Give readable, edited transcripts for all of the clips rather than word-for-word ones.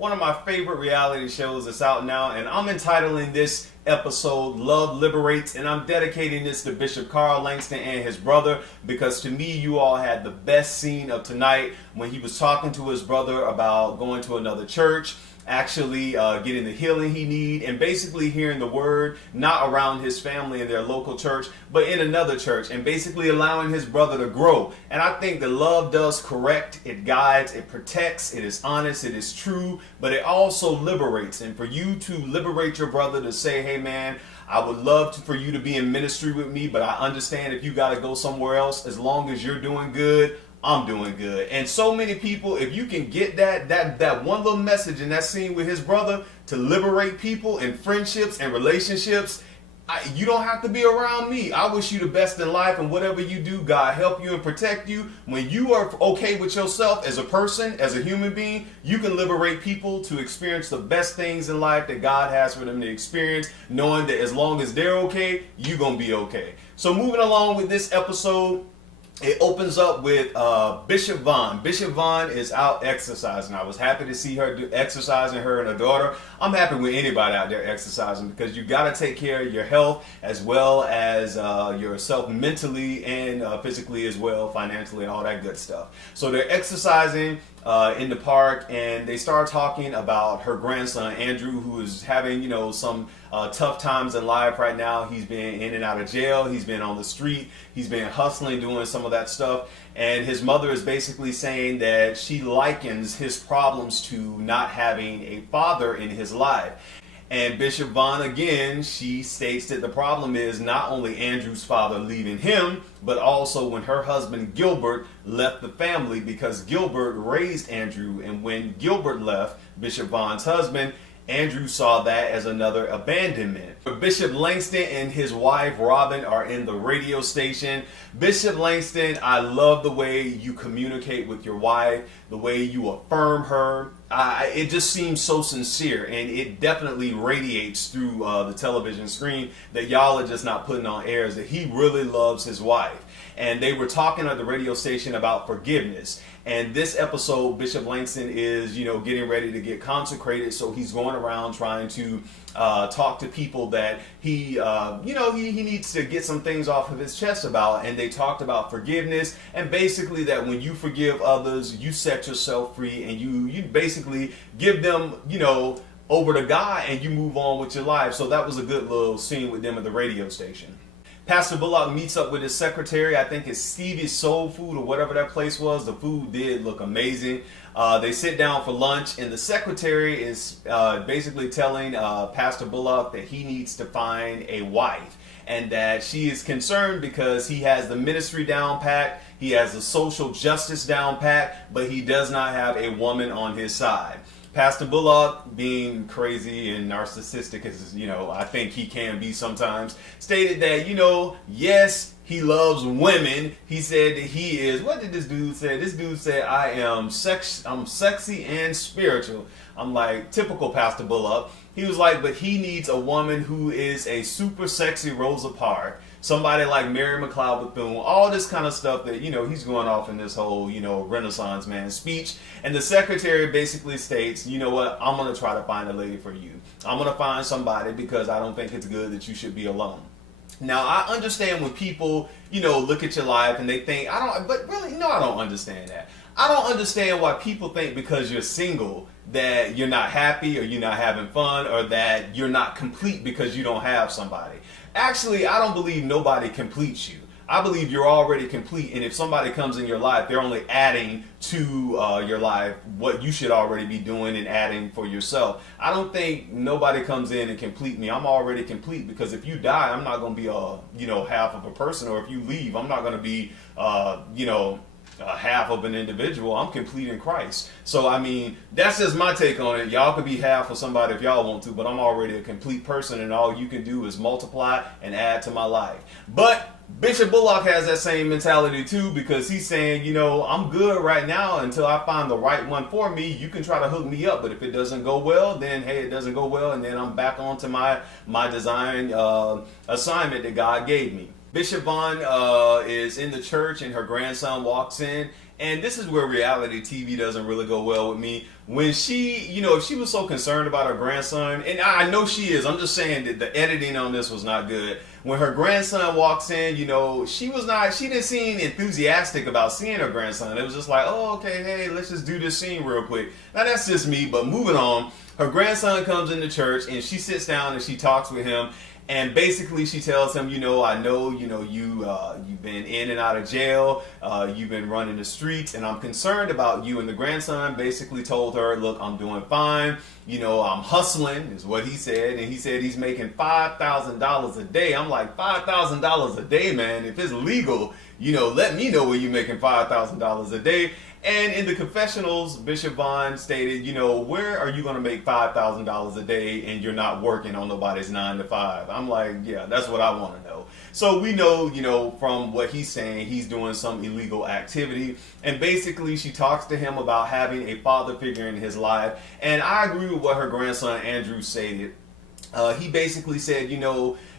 one of my favorite reality shows that's out now, and I'm entitling this episode Love Liberates, and I'm dedicating this to Bishop Carl Langston and his brother, because to me you all had the best scene of tonight when he was talking to his brother about going to another church, actually getting the healing he need, and basically hearing the word not around his family and their local church, but in another church, and basically allowing his brother to grow. And I think that love does correct, it guides, it protects, it is honest, it is true, but it also liberates. And for you to liberate your brother to say, hey man, I would love for you to be in ministry with me, but I understand if you got to go somewhere else, as long as you're doing good, I'm doing good. And so many people, if you can get that one little message in that scene with his brother to liberate people in friendships and relationships, you don't have to be around me. I wish you the best in life, and whatever you do, God help you and protect you. When you are okay with yourself as a person, as a human being, you can liberate people to experience the best things in life that God has for them to experience, knowing that as long as they're okay, you're going to be okay. So moving along with this episode, it opens up with Bishop Vaughn. Bishop Vaughn is out exercising. I was happy to see her exercising, her and her daughter. I'm happy with anybody out there exercising, because you got to take care of your health as well as yourself mentally and physically as well, financially, and all that good stuff. So they're exercising in the park, and they start talking about her grandson Andrew, who is having some tough times in life right now. He's been in and out of jail, he's been on the street, he's been hustling, doing some of that stuff, and his mother is basically saying that she likens his problems to not having a father in his life. And Bishop Vaughn, again, she states that the problem is not only Andrew's father leaving him, but also when her husband Gilbert left the family, because Gilbert raised Andrew. And when Gilbert left, Bishop Vaughn's husband, Andrew saw that as another abandonment. Bishop Langston and his wife Robin are in the radio station. Bishop Langston, I love the way you communicate with your wife, the way you affirm her. It just seems so sincere, and it definitely radiates through the television screen that y'all are just not putting on airs, that he really loves his wife. And they were talking at the radio station about forgiveness. And this episode, Bishop Langston is, getting ready to get consecrated. So he's going around trying to talk to people that he needs to get some things off of his chest about. And they talked about forgiveness, and basically that when you forgive others, you set yourself free, and you basically give them, over to God, and you move on with your life. So that was a good little scene with them at the radio station. Pastor Bullock meets up with his secretary. I think it's Stevie's Soul Food or whatever that place was. The food did look amazing. They sit down for lunch, and the secretary is basically telling Pastor Bullock that he needs to find a wife, and that she is concerned because he has the ministry down pat, he has the social justice down pat, but he does not have a woman on his side. Pastor Bullock, being crazy and narcissistic as I think he can be sometimes, stated that yes, he loves women. He said that he is, what did this dude say? This dude said, I'm sexy and spiritual. I'm like, typical Pastor Bullock. He was like, but he needs a woman who is a super sexy Rosa Parks, somebody like Mary McLeod Bethune, all this kind of stuff that, he's going off in this whole, Renaissance man speech. And the secretary basically states, you know what, I'm going to try to find a lady for you. I'm going to find somebody, because I don't think it's good that you should be alone. Now, I understand when people, look at your life and they think, I don't understand that. I don't understand why people think because you're single that you're not happy, or you're not having fun, or that you're not complete because you don't have somebody. Actually, I don't believe nobody completes you. I believe you're already complete, and if somebody comes in your life, they're only adding to your life what you should already be doing and adding for yourself. I don't think nobody comes in and complete me. I'm already complete, because if you die, I'm not going to be half of a person, or if you leave, I'm not going to be half of an individual. I'm complete in Christ. So that's just my take on it. Y'all could be half of somebody if y'all want to, but I'm already a complete person, and all you can do is multiply and add to my life. But Bishop Bullock has that same mentality too, because he's saying, I'm good right now until I find the right one for me. You can try to hook me up, but if it doesn't go well, then hey, it doesn't go well, and then I'm back onto my design assignment that God gave me. Bishop Vaughn is in the church, and her grandson walks in, And this is where reality TV doesn't really go well with me. When she, if she was so concerned about her grandson, and I know she is, I'm just saying that the editing on this was not good. When her grandson walks in, she didn't seem enthusiastic about seeing her grandson. It was just like, oh, okay, hey, let's just do this scene real quick. Now that's just me, but moving on. Her grandson comes into church and she sits down and she talks with him. And basically she tells him, I know, you've been in and out of jail, you've been running the streets, and I'm concerned about you. And the grandson basically told her, look, I'm doing fine. I'm hustling, is what he said. And he said he's making $5,000 a day. I'm like, $5,000 a day, man. If it's legal, let me know where you're making $5,000 a day. And in the confessionals, Bishop Vaughn stated, where are you going to make $5,000 a day and you're not working on nobody's 9 to 5? I'm like, yeah, that's what I want to know. So we know, from what he's saying, he's doing some illegal activity. And basically she talks to him about having a father figure in his life. And I agree with what her grandson Andrew stated. He basically said,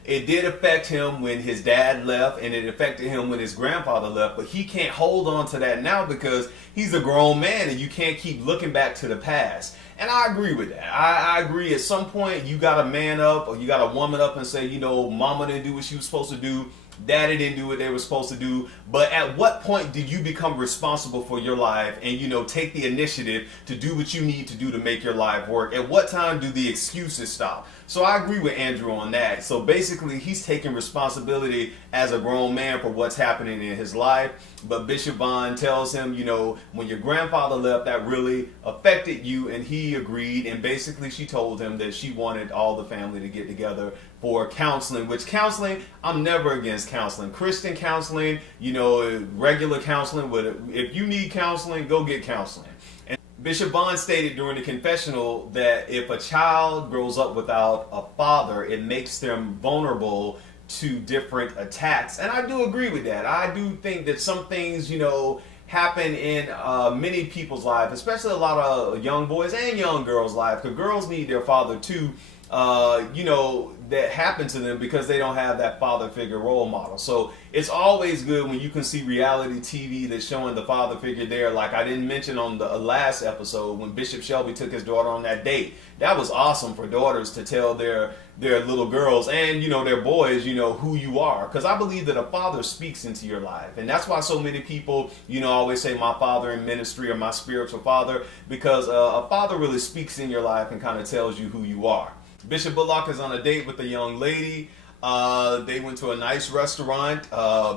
it did affect him when his dad left, and it affected him when his grandfather left, but he can't hold on to that now because he's a grown man and you can't keep looking back to the past. And I agree with that. I agree at some point you got to man up, or you got to woman up and say, mama didn't do what she was supposed to do. Daddy didn't do what they were supposed to do. But at what point did you become responsible for your life and, take the initiative to do what you need to do to make your life work? At what time do the excuses stop? So I agree with Andrew on that. So basically he's taking responsibility as a grown man for what's happening in his life. But Bishop Vaughn tells him, when your grandfather left, that really affected you, and he agreed. And basically she told him that she wanted all the family to get together for counseling, which counseling, I'm never against counseling. Christian counseling, regular counseling. If you need counseling, go get counseling. And Bishop Vaughn stated during the confessional that if a child grows up without a father, it makes them vulnerable to different attacks. And I do agree with that. I do think that some things, happen in many people's lives, especially a lot of young boys and young girls' lives, because girls need their father too. That happen to them because they don't have that father figure role model. So it's always good when you can see reality TV that's showing the father figure there. Like I didn't mention on the last episode when Bishop Shelby took his daughter on that date. That was awesome for daughters to tell their little girls and their boys who you are, because I believe that a father speaks into your life. And that's why so many people always say my father in ministry or my spiritual father, because a father really speaks in your life and kind of tells you who you are. Bishop Bullock is on a date with a young lady. They went to a nice restaurant.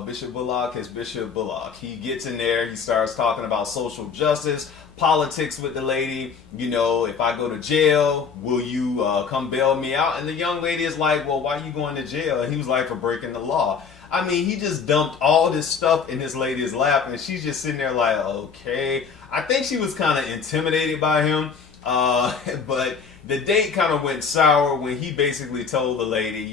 Bishop Bullock is Bishop Bullock. He gets in there. He starts talking about social justice, politics with the lady. If I go to jail, will you come bail me out? And the young lady is like, well, why are you going to jail? And he was like, for breaking the law. I mean, he just dumped all this stuff in this lady's lap, and she's just sitting there like, okay. I think she was kind of intimidated by him, but the date kind of went sour when he basically told the lady,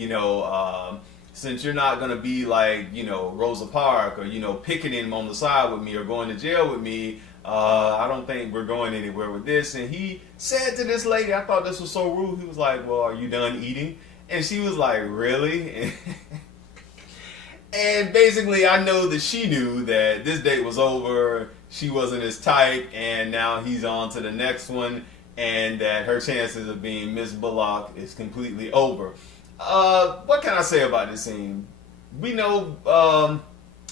since you're not going to be like, Rosa Parks or, picketing on the side with me or going to jail with me, I don't think we're going anywhere with this. And he said to this lady, I thought this was so rude. He was like, well, are you done eating? And she was like, really? And basically I know that she knew that this date was over. She wasn't his type. And now he's on to the next one. And that her chances of being Miss Bullock is completely over. What can I say about this scene? We know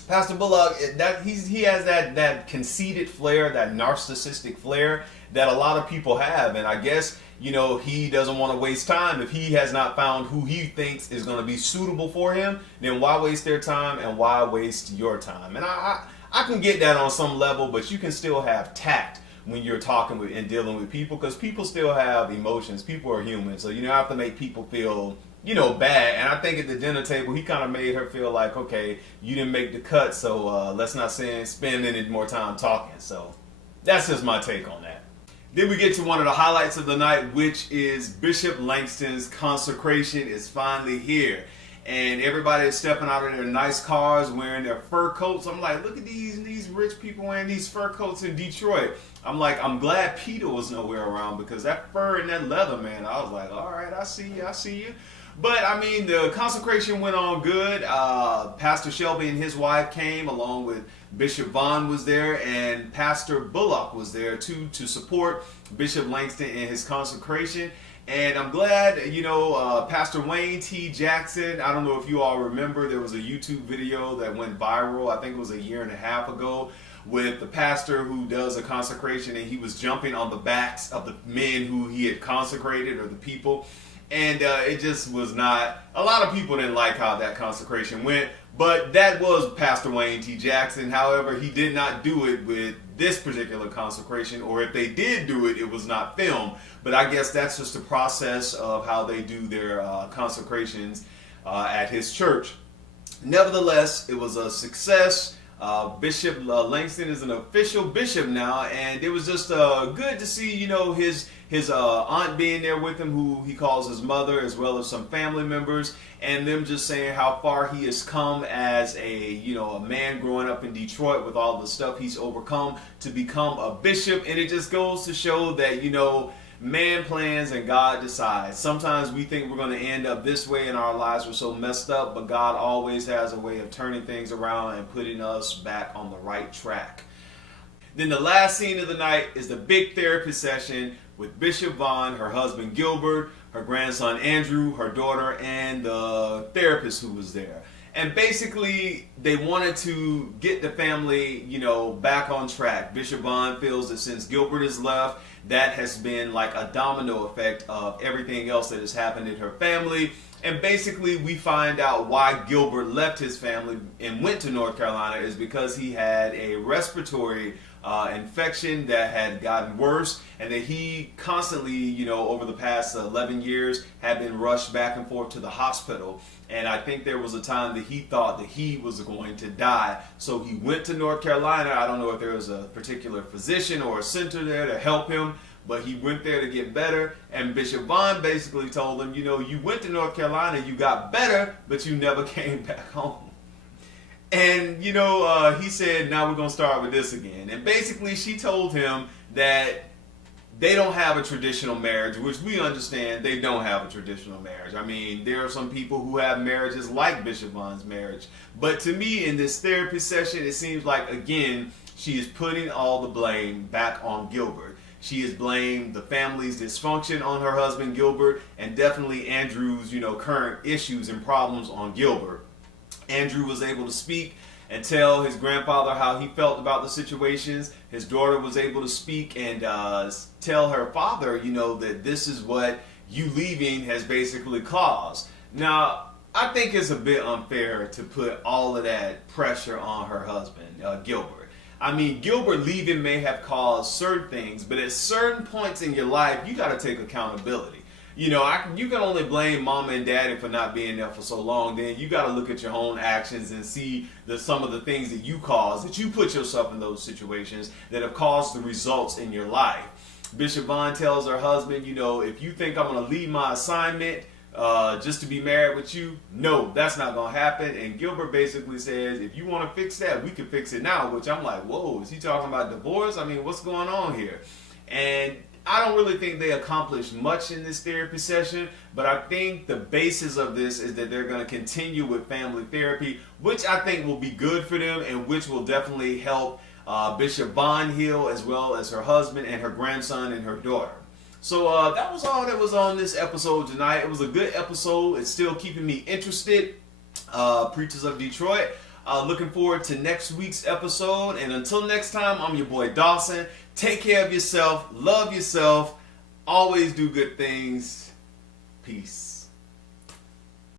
Pastor Bullock, that he has that conceited flair, that narcissistic flair that a lot of people have. And I guess, he doesn't want to waste time. If he has not found who he thinks is going to be suitable for him, then why waste their time and why waste your time? And I can get that on some level, but you can still have tact when you're talking with and dealing with people, because people still have emotions. People are human, so you don't have to make people feel bad. And I think at the dinner table he kind of made her feel like, okay, you didn't make the cut, so let's not spend any more time talking. So that's just my take on that. Then we get to one of the highlights of the night, which is Bishop Langston's consecration is finally here. And everybody is stepping out of their nice cars wearing their fur coats. I'm like, look at these rich people wearing these fur coats in Detroit. I'm like, I'm glad Peter was nowhere around, because that fur and that leather, man, I was like, all right, I see you. But I mean, the consecration went on good. Pastor Shelby and his wife came, along with Bishop Vaughn was there, and Pastor Bullock was there too, to support Bishop Langston in his consecration. And I'm glad, you know, Pastor Wayne T. Jackson, I don't know if you all remember, there was a YouTube video that went viral, I think it was 1.5 years ago, with the pastor who does a consecration, and he was jumping on the backs of the men who he had consecrated, or the people. And it just was not, a lot of people didn't like how that consecration went, but that was Pastor Wayne T. Jackson. However, he did not do it with this particular consecration, or if they did do it, it was not filmed. But I guess that's just a process of how they do their consecrations at his church. Nevertheless, it was a success. Bishop Langston is an official bishop now, and it was just good to see, you know, his aunt being there with him, who he calls his mother, as well as some family members, and them just saying how far he has come as a man growing up in Detroit with all the stuff he's overcome to become a bishop. And it just goes to show that, you know, man plans and God decides. Sometimes we think we're going to end up this way and our lives are so messed up, but God always has a way of turning things around and putting us back on the right track. Then the last scene of the night is the big therapy session with Bishop Vaughn, her husband Gilbert, her grandson Andrew, her daughter, and the therapist who was there. And basically, they wanted to get the family, you know, back on track. Bishop Vaughn feels that since Gilbert has left, that has been like a domino effect of everything else that has happened in her family. And basically, we find out why Gilbert left his family and went to North Carolina is because he had a respiratory infection that had gotten worse, and that he constantly, you know, over the past 11 years had been rushed back and forth to the hospital. And I think there was a time that he thought that he was going to die. So he went to North Carolina. I don't know if there was a particular physician or a center there to help him, but he went there to get better. And Bishop Vaughn basically told him, you know, you went to North Carolina, you got better, but you never came back home. And, you know, he said, now we're going to start with this again. And basically she told him that they don't have a traditional marriage, which we understand they don't have a traditional marriage. I mean, there are some people who have marriages like Bishop Vaughn's marriage. But to me, in this therapy session, it seems like, again, she is putting all the blame back on Gilbert. She has blamed the family's dysfunction on her husband Gilbert, and definitely Andrew's, you know, current issues and problems on Gilbert. Andrew was able to speak and tell his grandfather how he felt about the situations. His daughter was able to speak and tell her father, you know, that this is what you leaving has basically caused. Now, I think it's a bit unfair to put all of that pressure on her husband, Gilbert. I mean, Gilbert leaving may have caused certain things, but at certain points in your life, you got to take accountability. You know, you can only blame mama and daddy for not being there for so long. Then you got to look at your own actions and see some of the things that you caused, that you put yourself in those situations that have caused the results in your life. Bishop Vaughn tells her husband, you know, if you think I'm going to leave my assignment just to be married with you, no, that's not going to happen. And Gilbert basically says, if you want to fix that, we can fix it now. Which I'm like, whoa, is he talking about divorce? I mean, what's going on here? And I don't really think they accomplished much in this therapy session, but I think the basis of this is that they're going to continue with family therapy, which I think will be good for them and which will definitely help Bishop Vaughn heal, as well as her husband and her grandson and her daughter. So that was all that was on this episode tonight. It was a good episode. It's still keeping me interested. Preachers of Detroit. Looking forward to next week's episode. And until next time, I'm your boy Dawson. Take care of yourself. Love yourself. Always do good things. Peace.